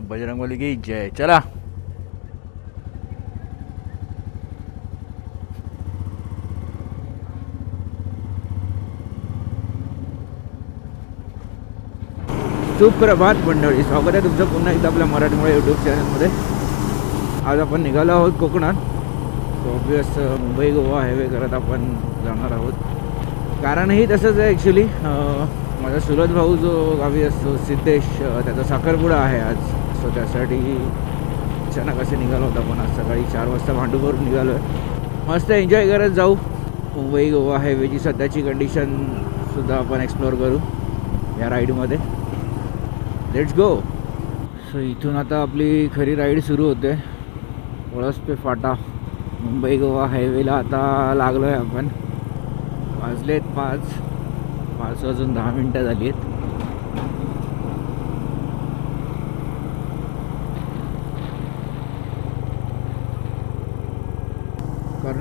बजरंगबली की जय। चला। सुप्रभात मंडळी स्वागत आहे तुमचं पुन्हा एकदा आपल्या मराठीमुळे यूट्यूब चॅनलमध्ये आज आपण निघालो आहोत कोकणात. ऑब्वियस मुंबई गोवा हायवे करत आपण जाणार आहोत. कारणही तसंच आहे ॲक्च्युली माझा सुरत भाऊ जो गावी असतो सिद्धेश त्याचा साखरपुडा आहे आज. सो त्यासाठी अचानक असे निघालो होता आपण आज सकाळी चार वाजता भांडूभरून निघालो आहे. मस्त एन्जॉय करत जाऊ. मुंबई गोवा हायवेची सध्याची कंडिशनसुद्धा आपण एक्सप्लोअर करू या राईडमध्ये लेट्स गो सो इथून आता आपली खरी राईड सुरू होते. वळसपे फाटा. मुंबई गोवा हायवेला आता लागलो आहे आपण. वाजलेत पाच. पाच वाजून दहा मिनटं झाली आहेत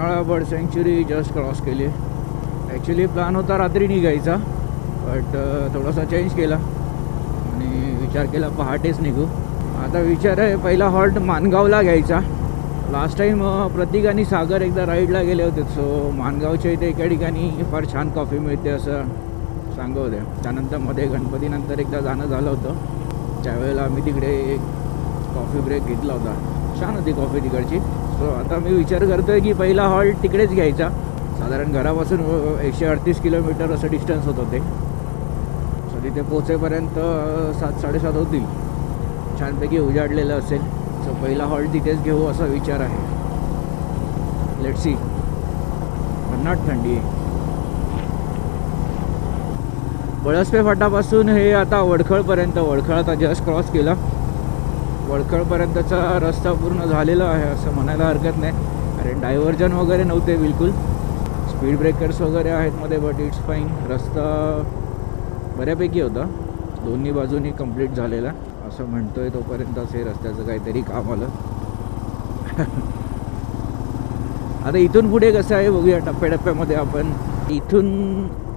Panhala bird sanctuary just cross केली. ॲक्च्युली प्लॅन होता रात्री निघायचा बट uh, थोडासा चेंज केला. आणि विचार केला पहाटेच निघू. आता विचार आहे पहिला हॉल्ट मानगावला घ्यायचा. लास्ट टाईम uh, प्रतीक आणि सागर एकदा राईडला गेले होते सो मानगावच्या इथे एका ठिकाणी फार छान कॉफी मिळते असं सांगत होते त्यानंतरमध्ये गणपतीनंतर एकदा जाणं झालं होतं. त्यावेळेला आम्ही तिकडे एक कॉफी ब्रेक घेतला होता. छान होती कॉफी तिकडची. सो आता मी विचार करतोय की पहिला हॉल्ट तिकडेच घ्यायचा. साधारण घरापासून हो, हो, एकशे अडतीस किलोमीटर असं डिस्टन्स होतं ते. सो तिथे पोचेपर्यंत सात साडेसात होतील. छानपैकी उजाडलेलं असेल. सो पहिला हॉल्ट तिथेच घेऊ असा विचार आहे. लेट सी भन्नाट थंडी आहे. वळसपे फाटापासून हे आता वडखळपर्यंत वडखळ आता जस्ट क्रॉस केला. वडखळपर्यंतचा रस्ता पूर्ण झालेला आहे असं म्हणायला हरकत नाही. कारण डायव्हर्जन वगैरे नव्हते बिलकुल. स्पीड ब्रेकर्स वगैरे आहेत मध्ये बट इट्स फाईन रस्ता बऱ्यापैकी होता. दोन्ही बाजूनी कंप्लीट झालेला. असं म्हणतोय तोपर्यंतच हे रस्त्याचं काहीतरी काम आलं. आता इथून पुढे कसं आहे बघूया टप्प्याटप्प्यामध्ये आपण. इथून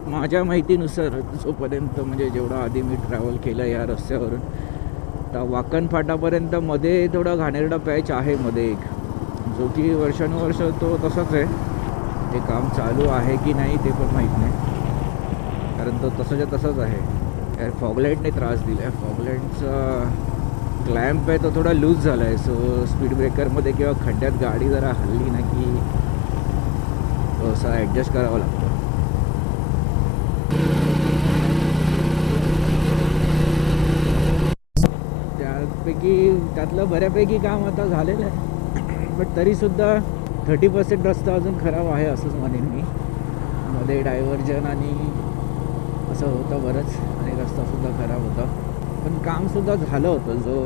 माझ्या माहितीनुसार जोपर्यंत म्हणजे जेवढा आधी मी ट्रॅव्हल केलं या रस्त्यावरून आता वाकण फाटापर्यंत मध्ये थोडा घाणेरडा पॅच आहे मध्ये एक. जो की वर्षानुवर्ष तो तसाच आहे. ते काम चालू आहे की नाही ते पण माहीत नाही. कारण तो तसाच्या तसाच आहे. यार फॉगलाईटने त्रास दिला. आहे फॉगलाईटचा क्लॅम्प आहे तो थोडा लूज झाला आहे सो स्पीड ब्रेकरमध्ये किंवा खड्ड्यात गाडी जरा हल्ली ना की असा ॲडजस्ट करावा लागतो. की त्यातलं बऱ्यापैकी काम आता झालेलं आहे. बट तरीसुद्धा थर्टी पर्सेंट रस्ता अजून खराब आहे असंच म्हणेन मी. मध्ये डायव्हर्जन आणि असं होतं बरंच. आणि रस्तासुद्धा खराब होता. पण कामसुद्धा झालं होतं. जो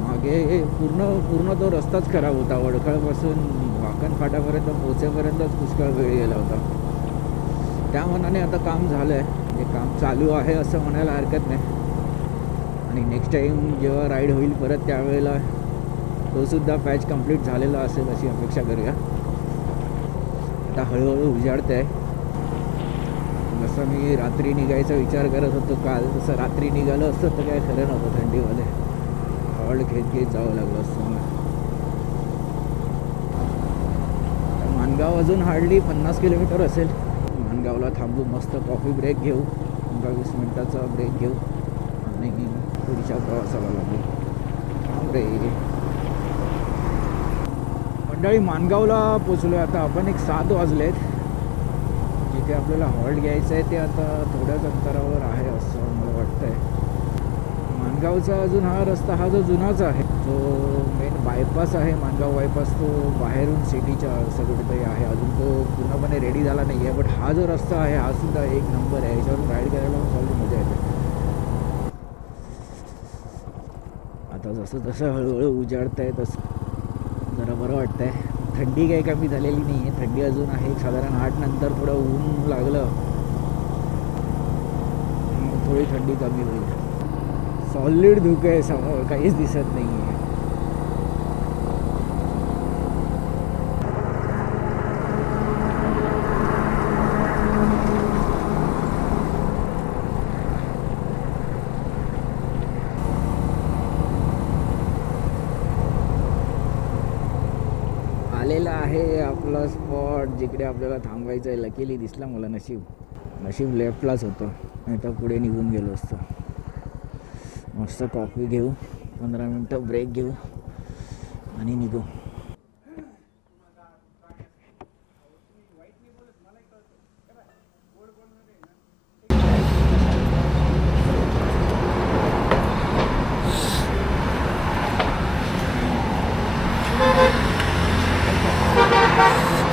मागे पूर्ण पूर्ण तो रस्ताच खराब होता. वडखळपासून वाकण फाटापर्यंत पोहोचेपर्यंतच पुष्कळ वेळ गेला होता. त्या मनाने आता काम झालं आहे म्हणजे काम चालू आहे असं म्हणायला हरकत नाही. आणि नेक्स्ट टाईम जेव्हा राईड होईल परत त्यावेळेला तोसुद्धा पॅच कंप्लीट झालेला असेल अशी अपेक्षा करूया. आता हळूहळू उजाडत आहे जसं मी रात्री निघायचा विचार करत होतो काल तसं रात्री निघालं असतं तर काय खरं नव्हतं थंडीमध्ये. हॉल्ट घेत घेत जावं लागलं असतं मला. मानगाव अजून हार्डली पन्नास किलोमीटर असेल. मानगावला थांबू मस्त कॉफी ब्रेक घेऊ पंधरा वीस मिनटाचा ब्रेक घेऊ. पुढच्या प्रवासाला लागू रे मंडळी मानगावला पोचलो आता आपण एक सात वाजलेत जिथे आपल्याला हॉल्ट घ्यायचं आहे ते आता थोड्याच अंतरावर आहे असं मला वाटतंय मानगावचा अजून हा रस्ता हा जो जुनाच आहे जो मेन बायपास आहे मानगाव बायपास तो बाहेरून सिटीच्या सगळीकडे आहे अजून तो पूर्णपणे रेडी झाला नाही आहे बट हा जो रस्ता आहे हा सुद्धा एक नंबर आहे याच्यावरून राईड करायला चालू मजा येते आता जसं जसं हळूहळू उजाडत आहे तसं जरा बरं वाटतं आहे थंडी काही कमी झालेली नाही आहे थंडी अजून आहे. साधारण आठ नंतर थोडं ऊन लागलं. थोडी थंडी कमी होईल. सॉलिड धुकं आहे समोर. काहीच दिसत नाही आहे आलेला आहे आपला स्पॉट जिकडे आपल्याला थांबायचं आहे लकीली दिसला मला नशीब. नशीब लेफ्टलाच होतं. नाही तर पुढे निघून गेलो असतो. मस्त कॉफी घेऊ. पंधरा मिनटं ब्रेक घेऊ. आणि निघू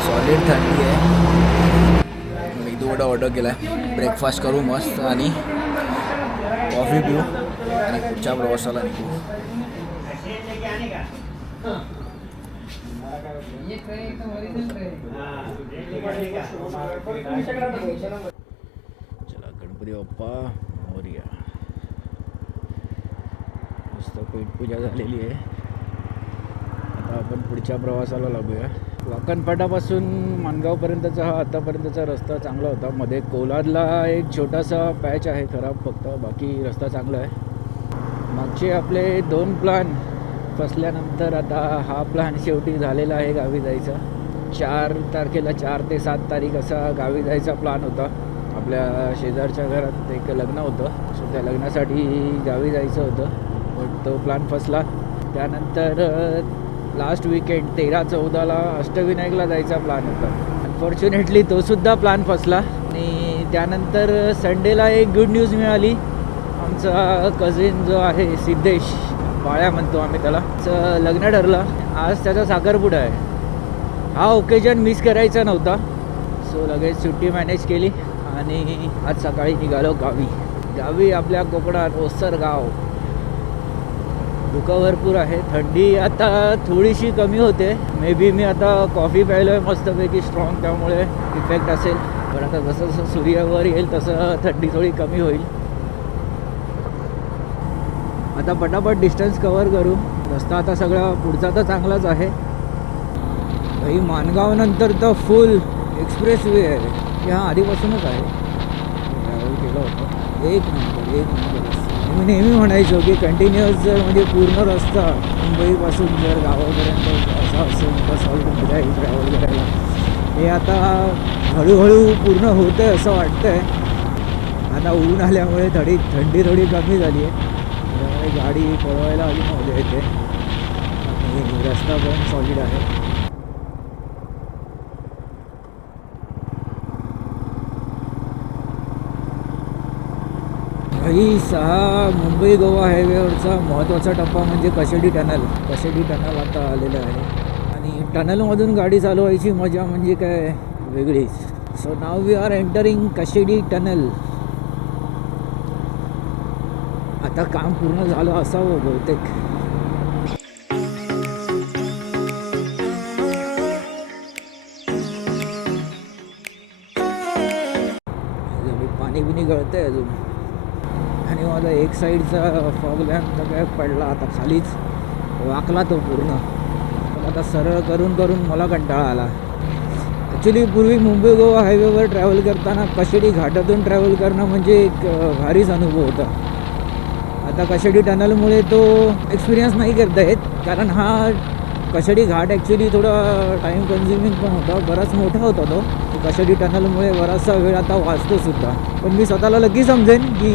सॉलिड थंडी आहे मी वडा ऑर्डर केला आहे ब्रेकफास्ट करू मस्त. आणि कॉफी पिऊ. आणि पुढच्या प्रवासाला निघू. चला गणपती बाप्पा मोर्या. मस्त पेटपूजा झालेली आहे. आता आपण पुढच्या प्रवासाला लागूया. वाकणपाटापासून माणगावपर्यंतचा हा आतापर्यंतचा रस्ता चांगला होता. मध्ये कोलारला एक छोटासा पॅच आहे खराब फक्त बाकी रस्ता चांगला आहे. मागचे आपले दोन प्लान फसल्यानंतर आता हा प्लॅन शेवटी झालेला आहे गावी जायचा. चार तारखेला चार ते सात तारीख असा गावी जायचा प्लॅन होता. आपल्या शेजारच्या घरात एक लग्न होतं. सो त्या लग्नासाठी गावी जायचं होतं. बट तो प्लान फसला. त्यानंतर लास्ट विकेंड तेरा चौदाला अष्टविनायकला जायचा प्लॅन होता. अनफॉर्च्युनेटली तोसुद्धा प्लॅन फसला. आणि त्यानंतर संडेला एक गुड न्यूज मिळाली. आमचा कझिन जो आहे सिद्धेश बाळ्या म्हणतो आम्ही त्याला लग्न ठरलं. आज त्याचा साखरपुडा आहे. हा ओकेजन मिस करायचा नव्हता. सो लगेच सुट्टी मॅनेज केली. आणि आज सकाळी निघालो गावी. गावी आपल्या कोकणात ओसर गाव धुकं भरपूर आहे. थंडी आता थोडीशी कमी होते. मे बी मी आता कॉफी प्यायलो आहे मस्तपैकी स्ट्रॉंग त्यामुळे इफेक्ट असेल. पण आता जसं जसं सूर्यावर येईल तसं थंडी थोडी कमी होईल. आता पटापट डिस्टन्स कवर करू. रस्ता आता सगळा पुढचा तर चांगलाच आहे. भाई मानगावनंतर तर फुल एक्सप्रेस वे आहे. की हा आधीपासूनच आहे. ट्रॅव्हल केलं होतं. एक नंबर एक नंबर. मी नेहमी म्हणायचो की कंटिन्युअस जर म्हणजे पूर्ण रस्ता मुंबईपासून जर गावापर्यंत असा असेल तर सॉल्ट मजा येईल ट्रॅव्हल करायला. हे आता हळूहळू पूर्ण होतं आहे असं वाटतं आहे आता ऊन आल्यामुळे थोडी थंडी थोडी कमी झाली आहे त्यामुळे गाडी पळवायला आली मजा येते. आणि रस्ता पण सॉलिड आहे. ही सहा मुंबई गोवा हायवेवरचा महत्त्वाचा टप्पा म्हणजे कशेडी टनल. कशेडी टनल आता आलेलं आहे. आणि टनलमधून गाडी चालवायची मजा म्हणजे काय? वेगळीच. So now we are entering Kashedi tunnel. आता काम पूर्ण झालं असावं बहुतेक. एक साईडचा फॉग लॅम्प तर काय पडला आता खालीच. वाकला तो पूर्ण. पण आता सरळ करून करून मला कंटाळा आला. ॲक्च्युली पूर्वी मुंबई गोवा हायवेवर ट्रॅव्हल करताना कशेडी घाटातून ट्रॅव्हल करणं म्हणजे एक भारीच अनुभव होता. आता कशेडी टनलमुळे तो एक्सपिरियन्स नाही करता येत. कारण हा कशेडी घाट ॲक्च्युली थोडा टाईम कन्झ्युमिंग पण होता. बराच मोठा होता तो. कशेडी टनलमुळे बराचसा वेळ आता वाचतो सुद्धा. पण मी स्वतःला लगी समजेन की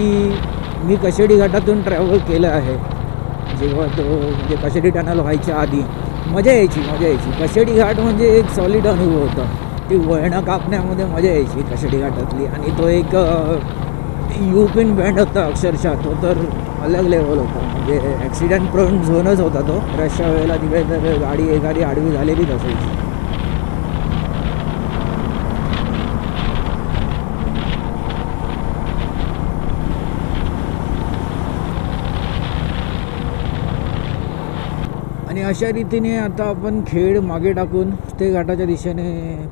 मी कशेडी घाटातून ट्रॅव्हल केलं आहे. जेव्हा तो म्हणजे कशेडी टनल व्हायच्या आधी मजा यायची मजा यायची. कशेडी घाट म्हणजे एक सॉलिड अनुभव होता. ती वळणं कापण्यामध्ये मजा यायची कशेडी घाटातली. आणि तो एक युपिन बँड होता अक्षरशः. तो तर अलग लेवल होता. म्हणजे ॲक्सिडेंट प्रोन झोनच होता तो. रशच्या वेळेला तिकडे तर गाडी एखादी आडवी झालेलीच असायची. अशा रीतीने आता आपण खेड मागे टाकून ते घाटाच्या दिशेने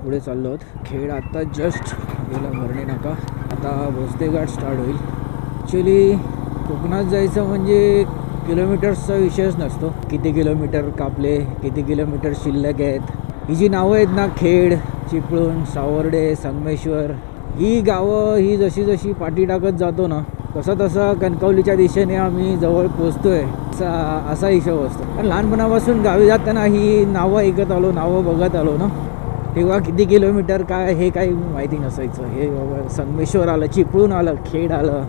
पुढे चाललो आहोत. खेड आत्ता जस्ट गेला भरणे नाका. आता भोसते घाट स्टार्ट होईल. ॲक्च्युली कोकणात जायचं म्हणजे किलोमीटर्सचा विषयच नसतो. किती किलोमीटर कापले किती किलोमीटर शिल्लक आहेत. ही जी नावं आहेत ना खेड चिपळूण सावर्डे संगमेश्वर ही गावं ही जशी जशी पाठी टाकत जातो ना कसं तसं कणकवलीच्या दिशेने आम्ही जवळ पोचतोय असा असा हिशोब असतो. पण लहानपणापासून गावी जाताना ही नावं ऐकत आलो नावं बघत आलो ना. तेव्हा किती किलोमीटर काय हे काही माहिती नसायचं. हे बाबा संगमेश्वर आलं चिपळूण आलं खेड आलं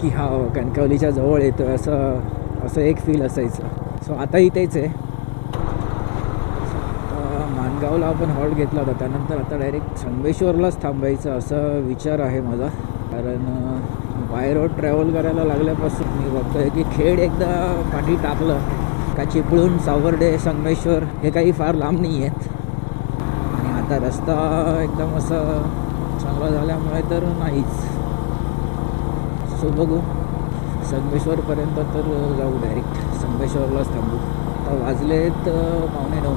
की हा कणकवलीच्या जवळ येतो असं असं एक फील असायचं. सो आताही तेच आहे. आता माणगावला आपण हॉल्ट घेतला होता. त्यानंतर आता डायरेक्ट संगमेश्वरलाच थांबायचं असा विचार आहे माझा. कारण बाय रोड ट्रॅव्हल करायला लागल्यापासून मी बघतोय की खेड एकदा पाठी टाकलं का चिपळूण सावर्डे संगमेश्वर हे काही फार लांब नाही आहेत. आणि आता रस्ता एकदम असा चांगला झाल्यामुळे तर नाहीच. सो बघू. संगमेश्वरपर्यंत तर जाऊ डायरेक्ट संगमेश्वरलाच थांबू. आता वाजलेत पावणे नऊ.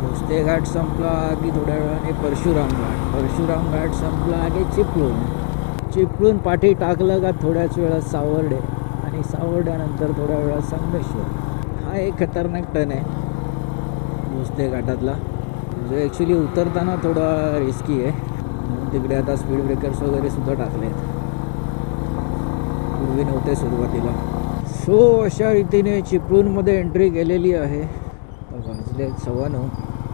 भोसले घाट संपला की थोड्या वेळाने परशुराम घाट. परशुराम घाट संपला की चिपळूण. चिपळूण पाठी टाकलं का थोड्याच वेळात सावर्डे. आणि सावर्ड्यानंतर थोड्या वेळात संगमेश्वर. हा एक खतरनाक टन आहे. नुसते घाटातला. जो ॲक्च्युली उतरताना थोडा रिस्की आहे. तिकडे आता स्पीड ब्रेकर्स वगैरे सुद्धा टाकले आहेत पूर्वी नव्हते सुरुवातीला. सो अशा रीतीने चिपळूणमध्ये एंट्री केलेली आहे. वाजले सव्वा नऊ.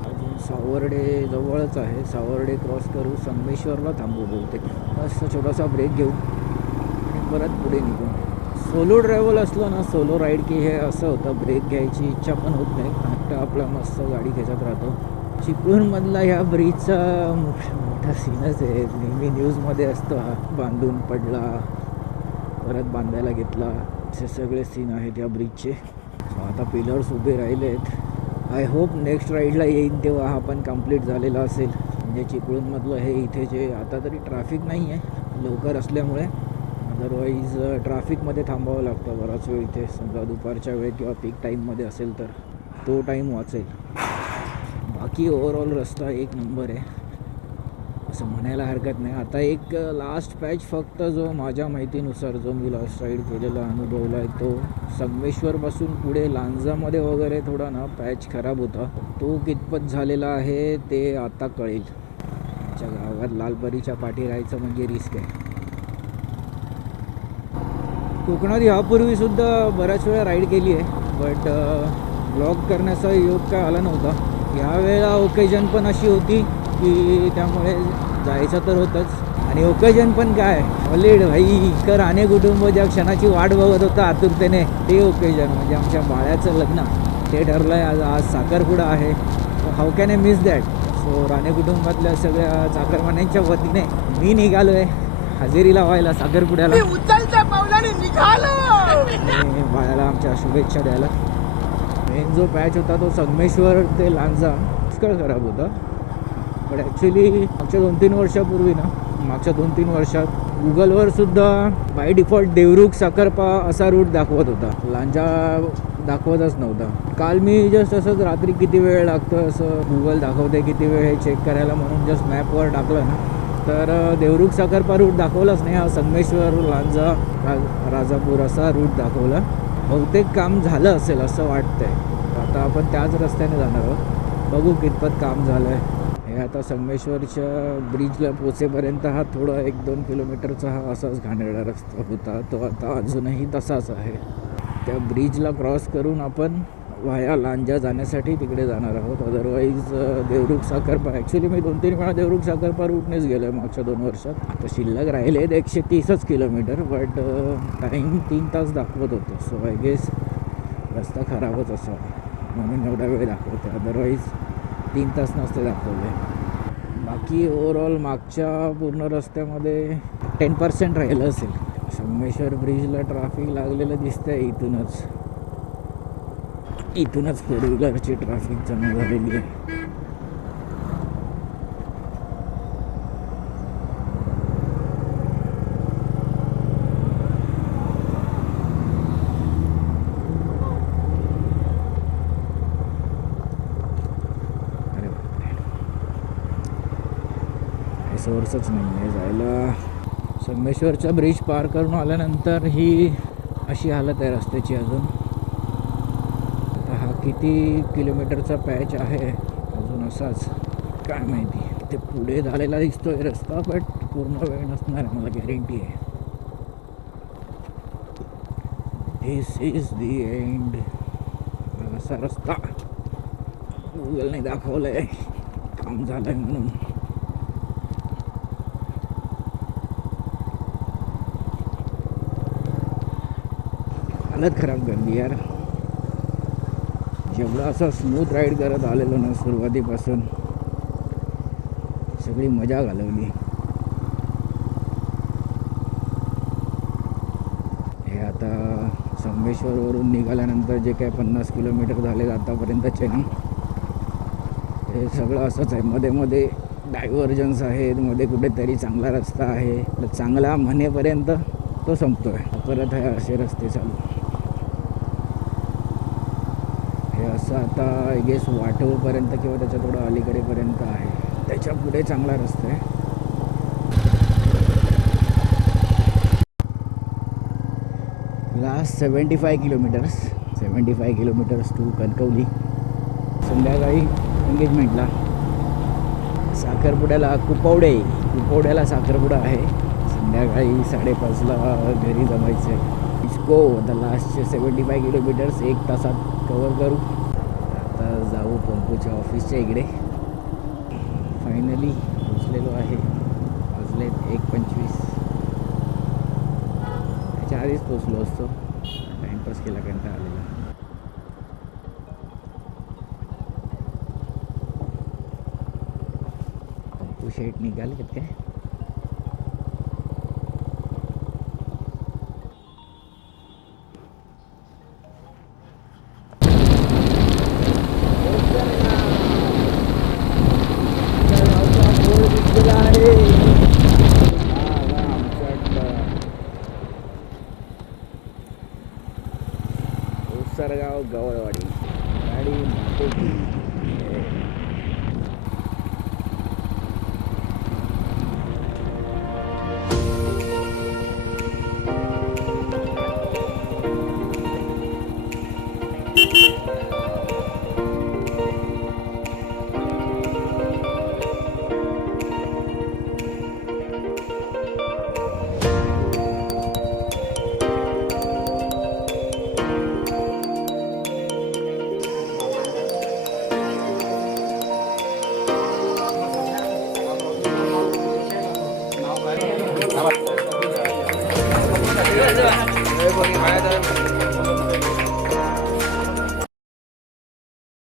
अजून सावर्डे जवळच आहे. सावर्डे क्रॉस करू संगमेश्वरला थांबू बहुतेक. मस्त छोटासा ब्रेक घेऊ. आणि परत पुढे निघू. सोलो ट्रॅव्हल असलं ना सोलो राईड की हे असं होतं. ब्रेक घ्यायची इच्छा पण होत नाही. आत्ता आपला मस्त गाडी खेचत राहतो. चिपळूणमधला ह्या ब्रिजचा मोठा मोठा सीनच आहे. नेहमी न्यूजमध्ये असतो हा. बांधून पडला. परत बांधायला घेतला. असे सगळे सीन आहेत या ब्रिजचे आता पिलर्स उभे राहिले आहेत आय होप नेक्स्ट राईडला येईन तेव्हा हा पण कंप्लीट झालेला असेल. म्हणजे चिपळूणमधलं हे इथे जे आता तरी ट्रॅफिक नाही आहे. लवकर असल्यामुळे अदरवाईज ट्रॅफिकमध्ये थांबावं लागतं बराच वेळ इथे. समजा दुपारच्या वेळ किंवा पीक टाईममध्ये असेल तर तो टाईम वाचेल. बाकी ओव्हरऑल रस्ता एक नंबर आहे. असं म्हणायला हरकत नाही. आता एक लास्ट पॅच फक्त जो माझ्या माहितीनुसार जो मी लास्ट राईड केलेला अनुभवला आहे तो संगमेश्वरपासून पुढे लांजामध्ये वगैरे थोडा ना पॅच खराब होता. तो कितपत झालेला आहे ते आता कळेल. आमच्या गावात लालपरीच्या पाठी राहायचं म्हणजे रिस्क आहे. कोकणात ह्यापूर्वी सुद्धा बऱ्याच वेळा राईड केली आहे बट ब्लॉग करण्याचा योग काय आला नव्हता. यावेळेला ओकेजन पण अशी होती की त्यामुळे जायचं तर होतंच. आणि ओकेजन पण काय? ऑलिड भाई कर आणि कुटुंब ज्या क्षणाची वाट बघत होतं आतुरतेने ते ओकेजन म्हणजे आमच्या बाळ्याचं लग्न. ते ठरलं आहे आज आज साखरपुडा आहे. How can I miss that so Rane कुटुंबातल्या सगळ्या चाकरमान्यांच्या वतीने मी निघालो आहे हजेरी लावायला साखरपुड्याला बाळाला आमच्या शुभेच्छा द्यायला. मेन जो पॅच होता तो संगमेश्वर ते लांजा. पुष्कळ खराब होता. पण ॲक्च्युली मागच्या दोन तीन वर्षापूर्वी ना मागच्या दोन तीन वर्षात गुगलवर सुद्धा बाय डिफॉल्ट देवरुख साखरपा असा रूट दाखवत होता. लांजा दाखवतच नव्हता. काल मी जस्ट असंच रात्री किती वेळ लागतो असं गुगल दाखवते किती वेळ हे चेक करायला म्हणून जस्ट मॅपवर टाकलं ना. तर देवरुख साखरपा रूट दाखवलाच नाही हा संगमेश्वर लांजा रा राजापूर असा रूट दाखवला. बहुतेक काम झालं असेल असं वाटतंय. आता आपण त्याच रस्त्याने जाणार आहोत. बघू कितपत काम झालं आहे आता संगमेश्वरच्या ब्रिजला पोचेपर्यंत हा थोडा एक दोन किलोमीटरचा हा असाच घाणेरडा रस्ता होता. तो आता अजूनही तसाच आहे. त्या ब्रिजला क्रॉस करून आपण वाया लांजा जाण्यासाठी तिकडे जाणार आहोत. अदरवाईज देवरुख साखरपा ॲक्च्युली मी दोन तीन वेळा देवरुख साखरपा रूटनेच गेलो आहे मागच्या दोन वर्षात. आता शिल्लक राहिले आहेत एकशे तीसच किलोमीटर बट टाईम तीन तास दाखवत होतो. सो आय गेस रस्ता खराबच असा म्हणून एवढा वेळ दाखवतो अदरवाईज तीन तास नसते दाखवले. बाकी ओवरऑल मागच्या पूर्ण रस्त्यामध्ये टेन पर्सेंट राहिलं असेल. संगमेश्वर ब्रिजला ट्रॅफिक लागलेलं दिसतंय इथूनच. इथूनच फोर व्हीलरची ट्रॅफिक जमा झालेली आहे. संगमेश्वरचंच नाही आहे जायला संगमेश्वरचा ब्रिज पार करून आल्यानंतर ही अशी हालत आहे रस्त्याची अजून. आता हा किती किलोमीटरचा पॅच आहे? अजून असाच. काय माहिती. ते पुढे झालेला दिसतो आहे रस्ता बट पूर्ण वेळ नसणार आहे मला गॅरंटी आहे. दिस इज दी एंड असा रस्ता. गुगलने दाखवलं आहे काम झालं आहे म्हणून. हालत खराब करली यार. जेवढा असा स्मूथ राईड करत आलेलो ना सुरुवातीपासून सगळी मजा घालवली. हे आता संगमेश्वरवरून निघाल्यानंतर जे काय पन्नास किलोमीटर झाले आतापर्यंतचे ना हे सगळं असंच आहे. मध्ये मध्ये डायव्हर्जन्स आहेत मध्ये कुठेतरी चांगला रस्ता आहे. तर चांगला म्हणेपर्यंत तो संपतो आहे परत आहे असे रस्ते चालू. असं आता आय गेस वाटवपर्यंत किंवा त्याच्या थोडं अलीकडेपर्यंत आहे. त्याच्या पुढे चांगला रस्ता आहे. Last seventy five kilometres seventy five kilometres to Kankavli संध्याकाळी एंगेजमेंटला साखरपुड्याला कुपवडे. कुपवड्याला साखरपुडा आहे. संध्याकाळी साडेपाचला घरी जमायचं आहे इस्को द लास्टचे सेवन्टी फाय किलोमीटर्स एक तासात कवर करू. जाऊ ऑफिसच्या इकडे. फायनली पोचलेलो आहे. वाजलेत एक पंचवीस. त्याच्या आधीच पोचलो असतो. टाईमपास केला कंटाळा आलेला. पंपू शेट निघाल काय